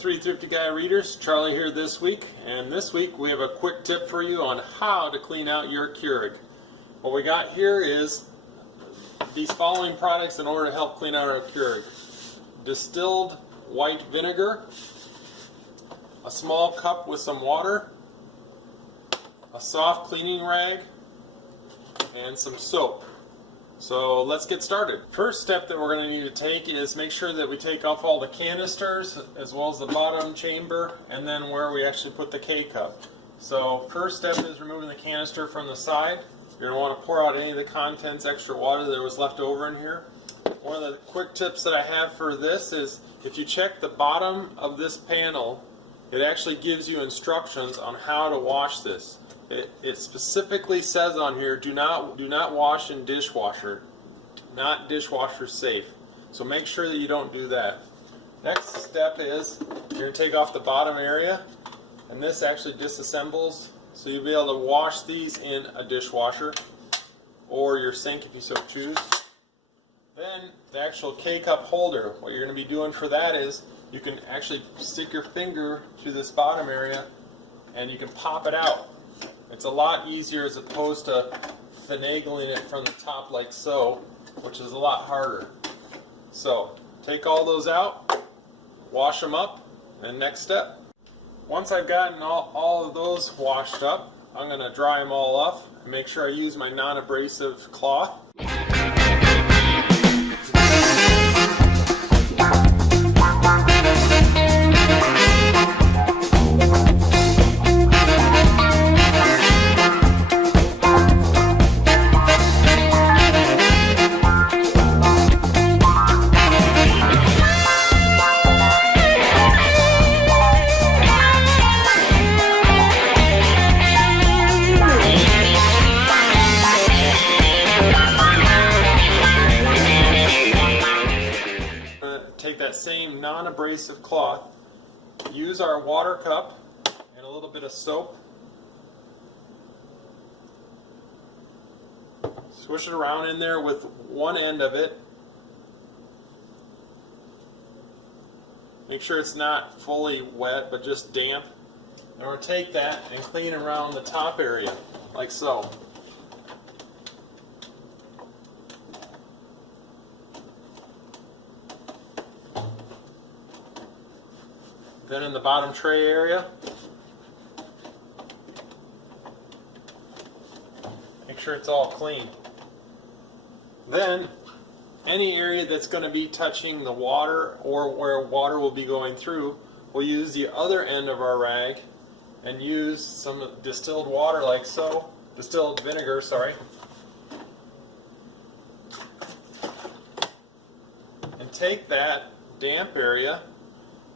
Three Thrifty Guy readers, Charlie here this week, and this week we have a quick tip for you on how to clean out your Keurig. What we got here is these following products in order to help clean out our Keurig. Distilled white vinegar, a small cup with some water, a soft cleaning rag, and some soap. So let's get started. First step that we're going to need to take is make sure that we take off all the canisters as well as the bottom chamber and then where we actually put the K-cup. So first step is removing the canister from the side. You're going to want to pour out any of the contents, extra water that was left over in here. One of the quick tips that I have for this is if you check the bottom of this panel, it actually gives you instructions on how to wash this. It specifically says on here, do not wash in dishwasher, not dishwasher safe. So make sure that you don't do that. Next step is you're going to take off the bottom area, and this actually disassembles, so you'll be able to wash these in a dishwasher or your sink if you so choose. Then the actual K-cup holder, what you're going to be doing for that is you can actually stick your finger through this bottom area and you can pop it out. It's a lot easier as opposed to finagling it from the top like so, which is a lot harder. So take all those out, wash them up, and next step. Once I've gotten all of those washed up, I'm going to dry them all off and make sure I use my non-abrasive cloth. Take that same non-abrasive cloth, use our water cup and a little bit of soap, swish it around in there with one end of it, make sure it's not fully wet but just damp, and we're going to take that and clean around the top area like so. Then in the bottom tray area, make sure it's all clean. Then any area that's going to be touching the water or where water will be going through, we'll use the other end of our rag and use some distilled water like so, distilled vinegar, sorry, and take that damp area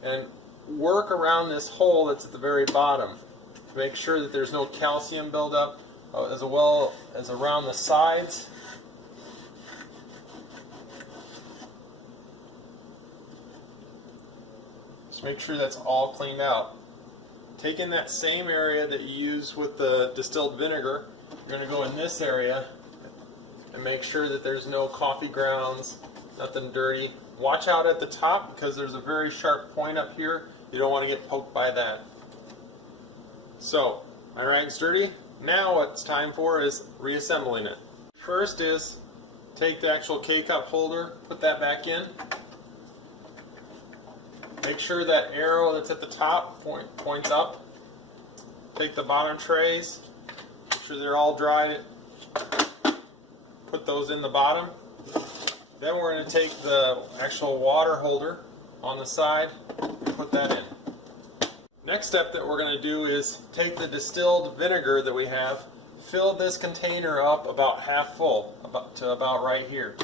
and work around this hole that's at the very bottom to make sure that there's no calcium buildup, as well as around the sides. Just make sure that's all cleaned out. Taking that same area that you use with the distilled vinegar, you're going to go in this area and make sure that there's no coffee grounds, nothing dirty. Watch out at the top because there's a very sharp point up here. You don't want to get poked by that. So, my rag's dirty. Now what it's time for is reassembling it. First is take the actual K-cup holder, put that back in. Make sure that arrow that's at the top points up. Take the bottom trays, make sure they're all dried. Put those in the bottom. Then we're going to take the actual water holder on the side and put that in. Next step that we're going to do is take the distilled vinegar that we have, fill this container up about half full, to about right here.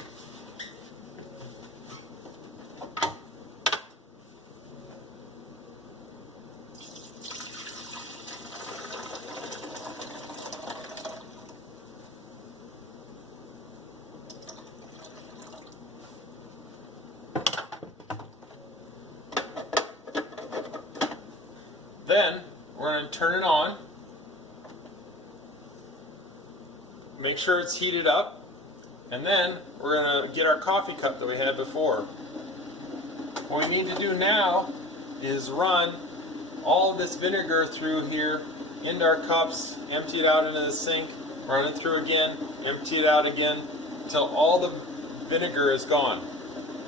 Then we're going to turn it on, make sure it's heated up, and then we're going to get our coffee cup that we had before. What we need to do now is run all of this vinegar through here into our cups, empty it out into the sink, run it through again, empty it out again, until all the vinegar is gone.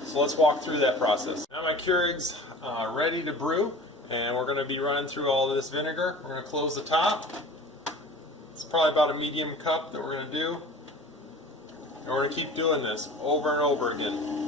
So let's walk through that process. Now my Keurig's ready to brew, and we're going to be running through all of this vinegar. We're going to close the top. It's probably about a medium cup that we're going to do. And we're going to keep doing this over and over again.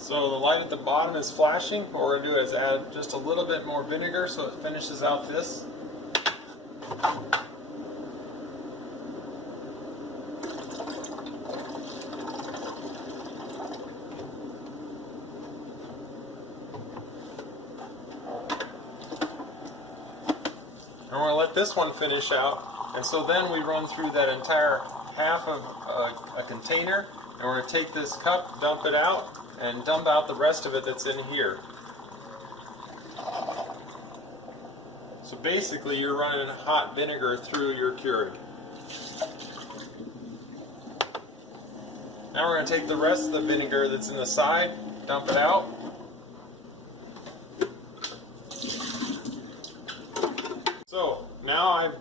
So the light at the bottom is flashing. What we're going to do is add just a little bit more vinegar so it finishes out this. And we're going to let this one finish out. And so then we run through that entire half of a container, and we're going to take this cup, dump it out, and dump out the rest of it that's in here. So basically you're running hot vinegar through your Keurig. Now we're going to take the rest of the vinegar that's in the side, dump it out. So now I've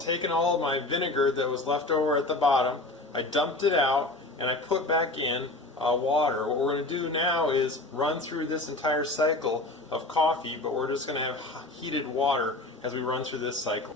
taken all of my vinegar that was left over at the bottom, I dumped it out, and I put back in water. What we're going to do now is run through this entire cycle of coffee, but we're just going to have heated water as we run through this cycle.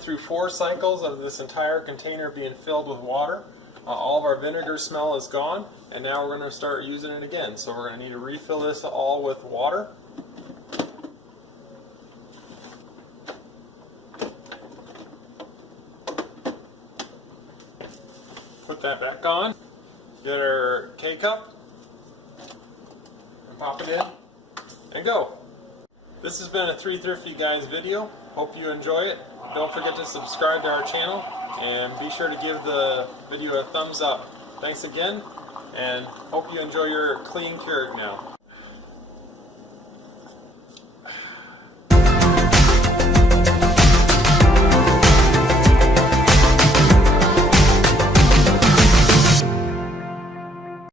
Through 4 cycles of this entire container being filled with water. All of our vinegar smell is gone, and now we're going to start using it again. So we're going to need to refill this all with water. Put that back on. Get our K-cup and pop it in and go. This has been a 3 Thrifty Guys video. Hope you enjoy it. Don't forget to subscribe to our channel, and be sure to give the video a thumbs up. Thanks again, and hope you enjoy your clean Keurig now.